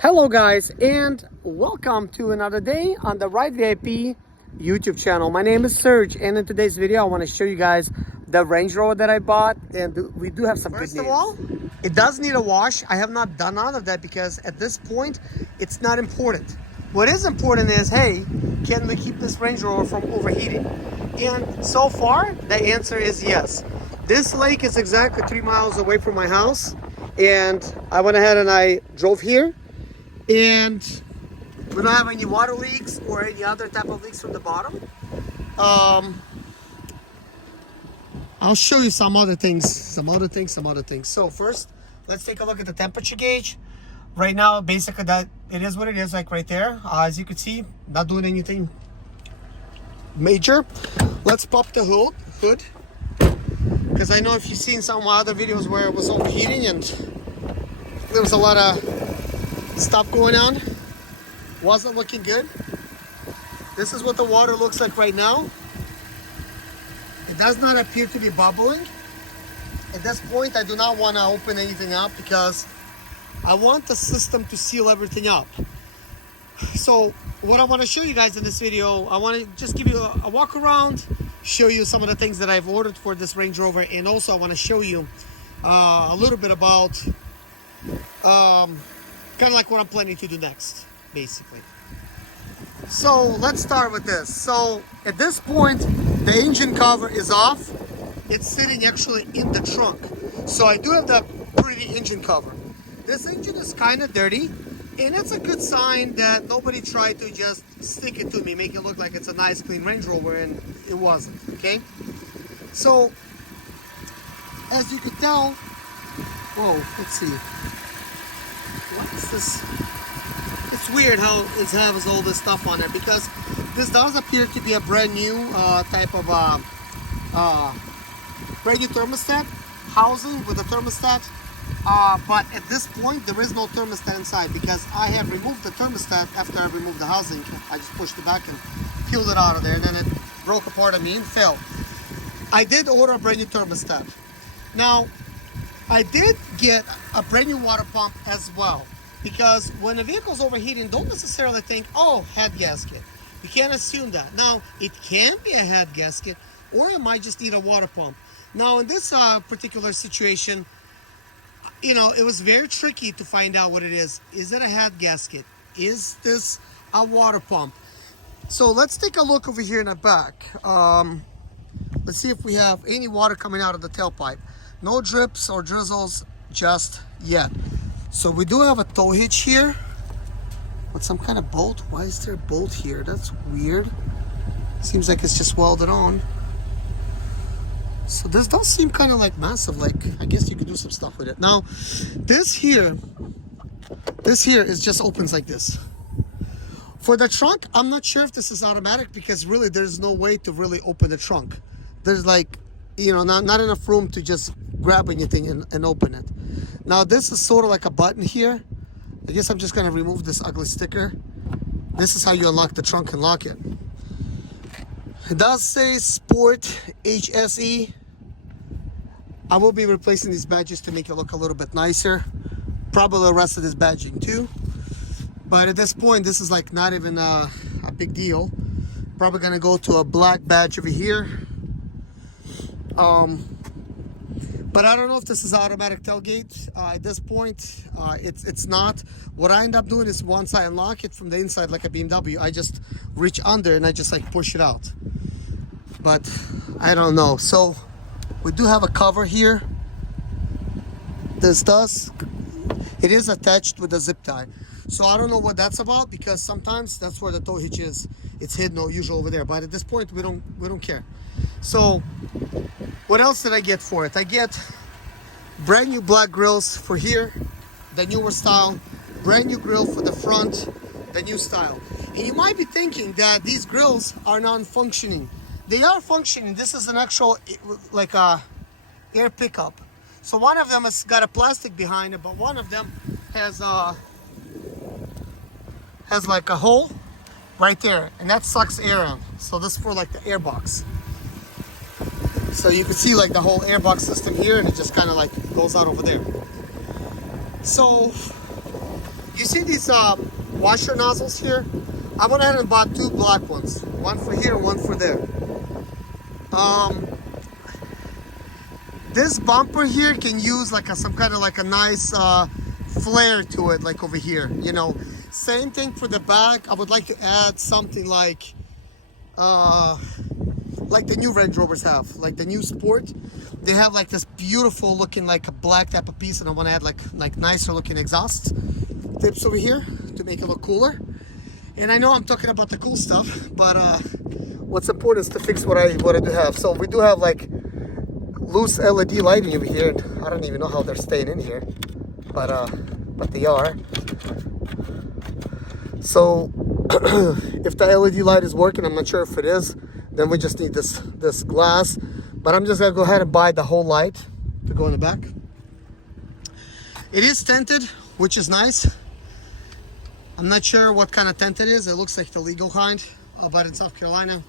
Hello guys, and welcome to another day on the Ride VIP YouTube channel. My name is Serge, and in today's video I want to show you guys the Range Rover that I bought, and we do have some good news. First of all, it does need a wash. I have not done all of that because at this point it's not important. What is important is, hey, can we keep this Range Rover from overheating? And so far the answer is yes. This lake is exactly 3 miles away from my house, and I went ahead and I drove here, and we don't have any water leaks or any other type of leaks from the bottom. I'll show you some other things. So first, let's take a look at the temperature gauge. Right now, basically that it is what it is, like right there. As you can see, not doing anything major. Let's pop the hood, because I know if you've seen some other videos where it was overheating and there was a lot of stuff going on, wasn't looking good. This is what the water looks like right now. It does not appear to be bubbling. At this point, I do not want to open anything up because I want the system to seal everything up. So what I want to show you guys in this video, I want to just give you a walk around, show you some of the things that I've ordered for this Range Rover, and also I want to show you a little bit about kind of like what I'm planning to do next, basically. So let's start with this. So at this point, the engine cover is off. It's sitting actually in the trunk. So I do have that pretty engine cover. This engine is kind of dirty, and it's a good sign that nobody tried to just stick it to me, make it look like it's a nice clean Range Rover, and it wasn't, okay? So as you can tell, whoa, let's see. What is this? It's weird how it has all this stuff on it, because this does appear to be a brand new type of brand new thermostat housing with a thermostat, but at this point there is no thermostat inside because I have removed the thermostat after I removed the housing. I just pushed it back and peeled it out of there, and then it broke apart on me and fell. I did order a brand new thermostat. Now I did get a brand new water pump as well, because when a vehicle's overheating, don't necessarily think, oh, head gasket. You can't assume that. Now, it can be a head gasket, or it might just need a water pump. Now, in this particular situation, you know, it was very tricky to find out what it is. Is it a head gasket? Is this a water pump? So let's take a look over here in the back. Let's see if we have any water coming out of the tailpipe. No drips or drizzles just yet. So we do have a tow hitch here with some kind of bolt. Why is there a bolt here? That's weird. Seems like it's just welded on. So this does seem kind of like massive. Like, I guess you could do some stuff with it. Now, this here is just opens like this. For the trunk, I'm not sure if this is automatic, because really there's no way to really open the trunk. There's like, you know, not enough room to just grab anything and open it. Now this is sort of like a button here. I guess I'm just gonna remove this ugly sticker. This is how you unlock the trunk and lock it. It does say Sport HSE. I will be replacing these badges to make it look a little bit nicer. Probably the rest of this badging too. But at this point, this is like not even a big deal. Probably gonna go to a black badge over here. But I don't know if this is automatic tailgate. At this point, it's not. What I end up doing is once I unlock it from the inside like a BMW, I just reach under and I just like push it out. But I don't know. So we do have a cover here. It is attached with a zip tie. So I don't know what that's about, because sometimes that's where the tow hitch is. It's hidden or usually over there. But at this point, we don't care. So what else did I get for it? I get brand new black grills for here, the newer style, brand new grill for the front, the new style. And you might be thinking that these grills are non-functioning. They are functioning. This is an actual, like a air pickup. So one of them has got a plastic behind it, but one of them has like a hole right there, and that sucks air out. So this is for like the air box. So you can see like the whole airbox system here, and it just kind of like goes out over there. So You see these washer nozzles here? I went ahead and bought 2 black ones. One for here, one for there. This bumper here can use like some kind of like a nice flare to it, like over here, you know. Same thing for the back. I would like to add something like the new Range Rovers have, like the new Sport. They have like this beautiful looking like a black type of piece, and I want to add like nicer looking exhaust tips over here to make it look cooler. And I know I'm talking about the cool stuff, but what's important is to fix what I do have. So we do have like loose LED lighting over here. I don't even know how they're staying in here, but they are. So if the LED light is working, I'm not sure if it is, then we just need this glass. But I'm just gonna go ahead and buy the whole light to go in the back. It is tinted, which is nice. I'm not sure what kind of tent it is. It looks like the legal kind, but in South Carolina,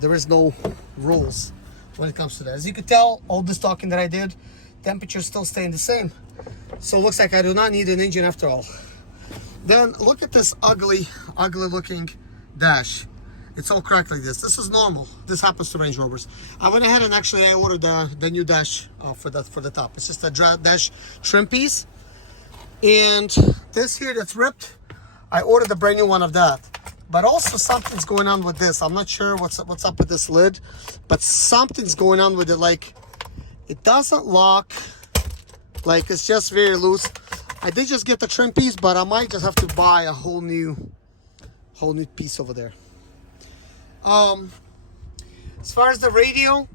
there is no rules when it comes to that. As you can tell, all this talking that I did, temperature's still staying the same. So it looks like I do not need an engine after all. Then look at this ugly looking dash. It's all cracked like this. This is normal. This happens to Range Rovers. I went ahead and actually I ordered the new dash for the top. It's just a dash trim piece. And this here that's ripped, I ordered a brand new one of that. But also something's going on with this. I'm not sure what's up with this lid, but something's going on with it. Like it doesn't lock. Like it's just very loose. I did just get the trim piece, but I might just have to buy a whole new piece over there. As far as the radio,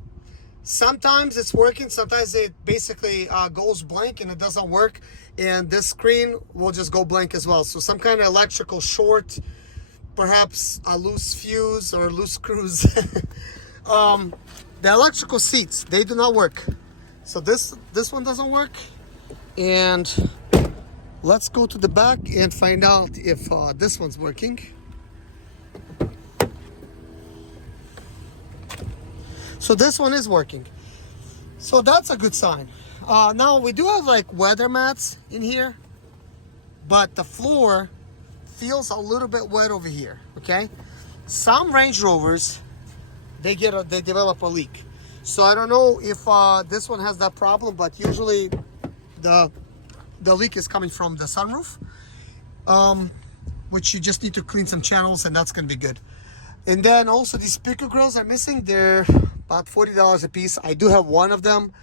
sometimes it's working, sometimes it basically goes blank and it doesn't work, and this screen will just go blank as well. So some kind of electrical short, perhaps a loose fuse or loose screws. The electrical seats, they do not work. So this one doesn't work, and let's go to the back and find out if this one's working. So this one is working. So that's a good sign. Now we do have like weather mats in here, but the floor feels a little bit wet over here, okay? Some Range Rovers, they develop a leak. So I don't know if this one has that problem, but usually the leak is coming from the sunroof, which you just need to clean some channels, and that's gonna be good. And then also these speaker grills are missing. They're about $40 a piece. I do have one of them.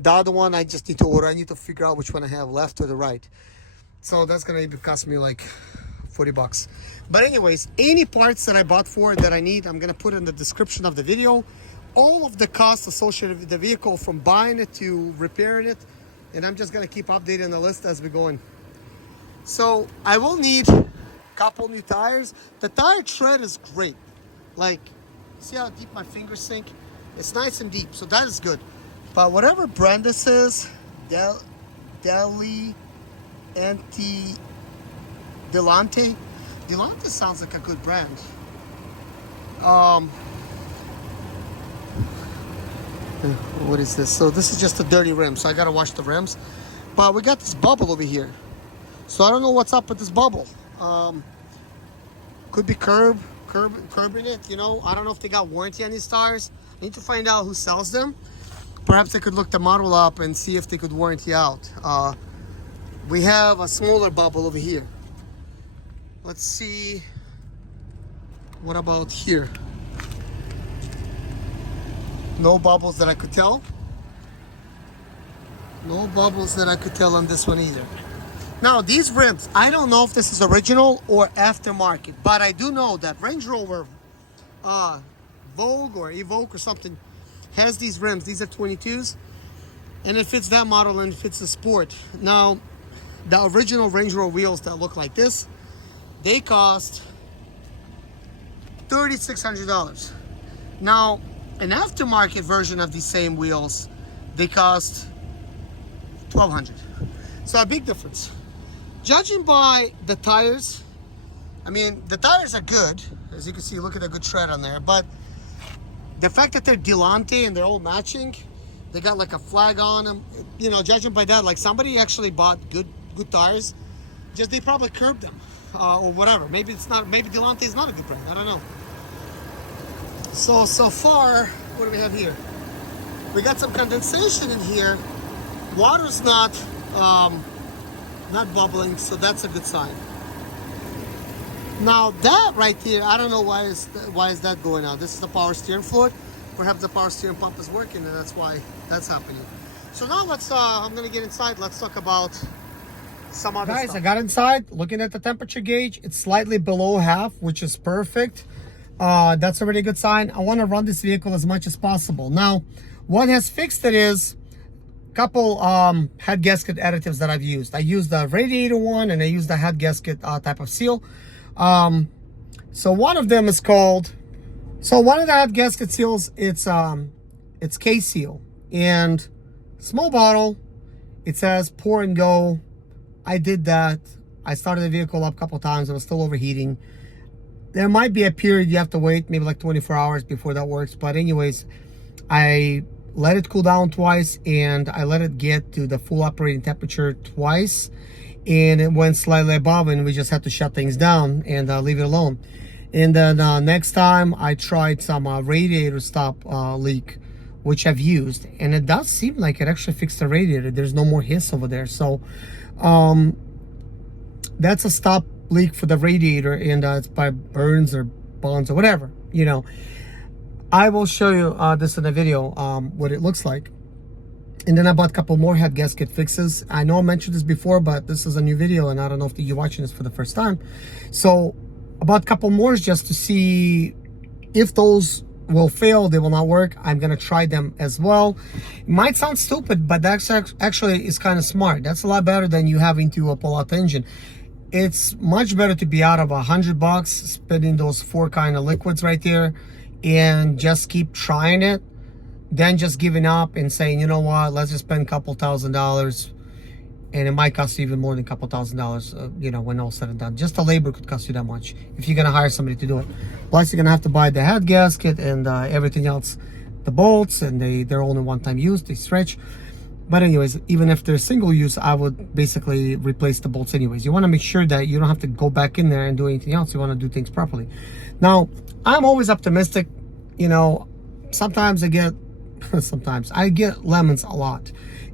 The other one I just need to order. I need to figure out which one I have, left or the right. So that's gonna even cost me like 40 bucks. But anyways, any parts that I bought for it that I need, I'm gonna put in the description of the video. All of the costs associated with the vehicle, from buying it to repairing it, and I'm just gonna keep updating the list as we go in. So I will need a couple new tires. The tire tread is great. Like, see how deep my fingers sink? It's nice and deep, so that is good. But whatever brand this is, Delante. Delante sounds like a good brand. What is this? So this is just a dirty rim, so I gotta wash the rims. But we got this bubble over here, so I don't know what's up with this bubble. Could be curbing it, you know. I don't know if they got warranty on these tires. I need to find out who sells them. Perhaps I could look the model up and see if they could warranty out. We have a smaller bubble over here. Let's see. What about here? No bubbles that I could tell. No bubbles that I could tell on this one either. Now these rims, I don't know if this is original or aftermarket, but I do know that Range Rover Vogue or Evoque or something has these rims. These are 22s, and it fits that model and it fits the Sport. Now the original Range Rover wheels that look like this, they cost $3,600. Now an aftermarket version of these same wheels, they cost $1,200. So a big difference. Judging by the tires, I mean, the tires are good. As you can see, look at the good tread on there. But the fact that they're Delante and they're all matching, they got like a flag on them. You know, judging by that, like somebody actually bought good tires Just they probably curbed them or whatever. Maybe it's not. Maybe Delante is not a good brand. I don't know. So far, what do we have here? We got some condensation in here. Water's not bubbling, so that's a good sign. Now that right here, I don't know why is that going out. This is the power steering fluid. Perhaps the power steering pump is working, and that's why that's happening. So now let's. I'm gonna get inside. Let's talk about some other stuff. Guys, I got inside. Looking at the temperature gauge, it's slightly below half, which is perfect. That's a really good sign. I want to run this vehicle as much as possible. Now, what has fixed it is a couple head gasket additives that I've used. I used the radiator one, and I used the head gasket type of seal. So one of them is called. So one of the head gasket seals, it's K seal, and small bottle. It says pour and go. I did that. I started the vehicle up a couple times. It was still overheating. There might be a period you have to wait, maybe like 24 hours before that works. But anyways, I let it cool down twice, and I let it get to the full operating temperature twice, and it went slightly above, and we just had to shut things down and leave it alone. And then next time I tried some radiator stop leak, which I've used, and it does seem like it actually fixed the radiator. There's no more hiss over there. So that's a stop leak for the radiator, and it's by Burns or Bonds or whatever, you know. I will show you this in a video, what it looks like. And then I bought a couple more head gasket fixes. I know I mentioned this before, but this is a new video, and I don't know if you're watching this for the first time. So I bought a couple more just to see if those will fail, they will not work. I'm gonna try them as well. It might sound stupid, but that's actually is kind of smart. That's a lot better than you having to pull out the engine. It's much better to be out of $100 spending those 4 kind of liquids right there and just keep trying it than just giving up and saying, you know what, let's just spend a couple $1,000s, and it might cost you even more than a couple $1,000, you know, when all said and done. Just the labor could cost you that much if you're gonna hire somebody to do it. Plus you're gonna have to buy the head gasket and everything else, the bolts, and they're only one-time use, they stretch. But anyways, even if they're single use, I would basically replace the bolts anyways. You want to make sure that you don't have to go back in there and do anything else. You want to do things properly. Now, I'm always optimistic. You know, sometimes I get lemons a lot,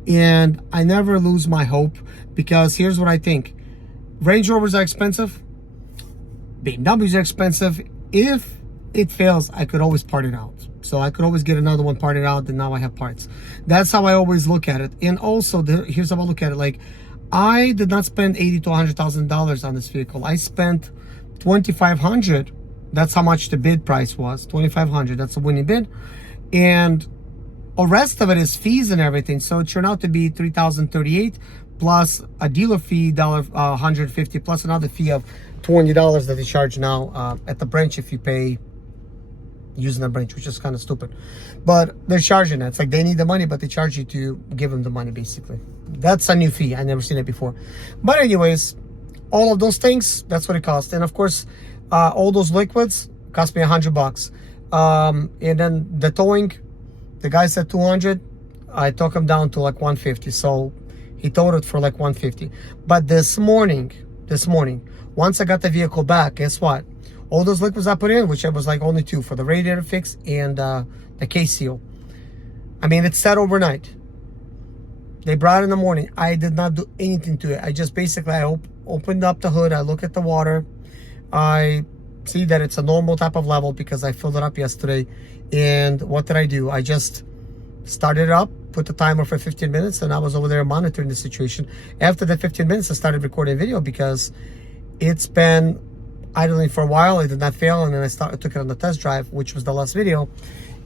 and I never lose my hope, because here's what I think. Range Rovers are expensive. BMWs are expensive. If it fails, I could always part it out. So I could always get another one parted out, and now I have parts. That's how I always look at it. And also, here's how I look at it. Like, I did not spend $80,000 to $100,000 on this vehicle. I spent $2,500. That's how much the bid price was. $2,500. That's a winning bid. And the rest of it is fees and everything. So it turned out to be $3,038 plus a dealer fee, $150, plus another fee of $20 that they charge now at the branch if you pay using the branch, which is kind of stupid, but they're charging it. It's like they need the money, but they charge you to give them the money, basically. That's a new fee. I never seen it before. But anyways, all of those things, that's what it costs. And of course, all those liquids cost me $100. And then the towing, the guy said 200. I took him down to like 150. So he towed it for like 150. But this morning, once I got the vehicle back, guess what? All those liquids I put in, which was like only 2 for the radiator fix and the K seal. I mean, it sat overnight. They brought it in the morning. I did not do anything to it. I just basically, I opened up the hood. I look at the water. I see that it's a normal type of level because I filled it up yesterday. And what did I do? I just started it up, put the timer for 15 minutes, and I was over there monitoring the situation. After the 15 minutes, I started recording video because it's been idling for a while. It did not fail, and then I took it on the test drive, which was the last video,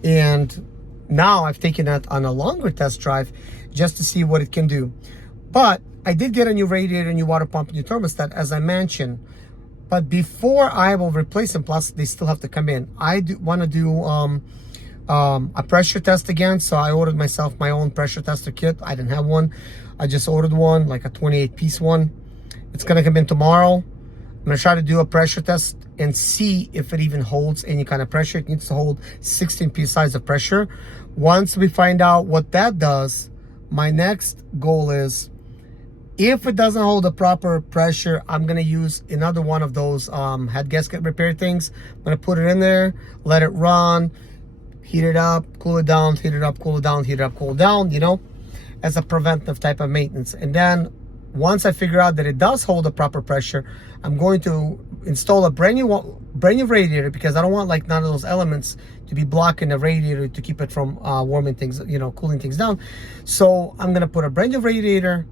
and now I've taken it on a longer test drive just to see what it can do. But I did get a new radiator, new water pump, new thermostat, as I mentioned. But before I will replace them, plus they still have to come in, I want to do a pressure test again. So I ordered myself my own pressure tester kit. I didn't have one. I just ordered one, like a 28-piece one. It's gonna come in tomorrow. I'm gonna try to do a pressure test and see if it even holds any kind of pressure. It needs to hold 16 psi of pressure. Once we find out what that does, my next goal is If it doesn't hold the proper pressure, I'm gonna use another one of those head gasket repair things. I'm gonna put it in there, let it run, heat it up, cool it down, heat it up, cool it down, heat it up, cool it down, you know, as a preventive type of maintenance. And then once I figure out that it does hold the proper pressure, I'm going to install a brand new radiator, because I don't want like none of those elements to be blocking the radiator to keep it from warming things, you know, cooling things down. So I'm gonna put a brand new radiator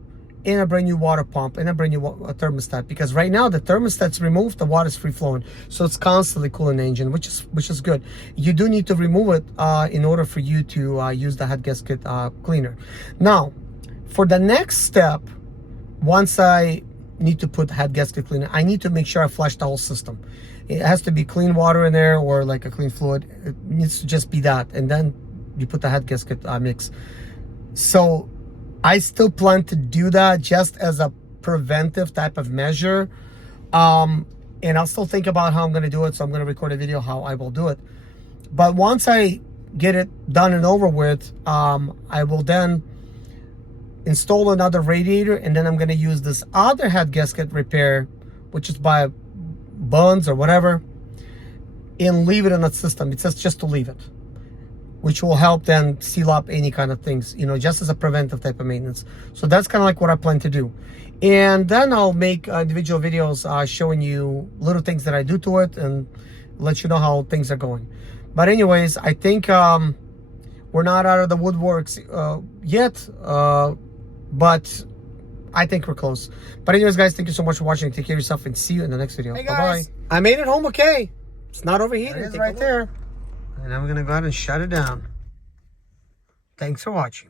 and a brand new water pump and a brand new thermostat, because right now the thermostat's removed, the water's free flowing, so it's constantly cooling the engine, which is good. You do need to remove it in order for you to use the head gasket cleaner. Now, for the next step, once I need to put head gasket cleaner, I need to make sure I flush the whole system. It has to be clean water in there, or like a clean fluid. It needs to just be that, and then you put the head gasket mix. So I still plan to do that just as a preventive type of measure. And I'll still think about how I'm going to do it. So I'm going to record a video how I will do it. But once I get it done and over with, I will then install another radiator, and then I'm going to use this other head gasket repair, which is by Buns or whatever, and leave it in that system. It says just to leave it, which will help then seal up any kind of things, you know, just as a preventive type of maintenance. So that's kind of like what I plan to do. And then I'll make individual videos showing you little things that I do to it and let you know how things are going. But anyways, I think we're not out of the woodworks yet, but I think we're close. But anyways, guys, thank you so much for watching. Take care of yourself, and see you in the next video. Hey guys, bye-bye. I made it home okay. It's not overheating. It is right there. And I'm going to go ahead and shut it down. Thanks for watching.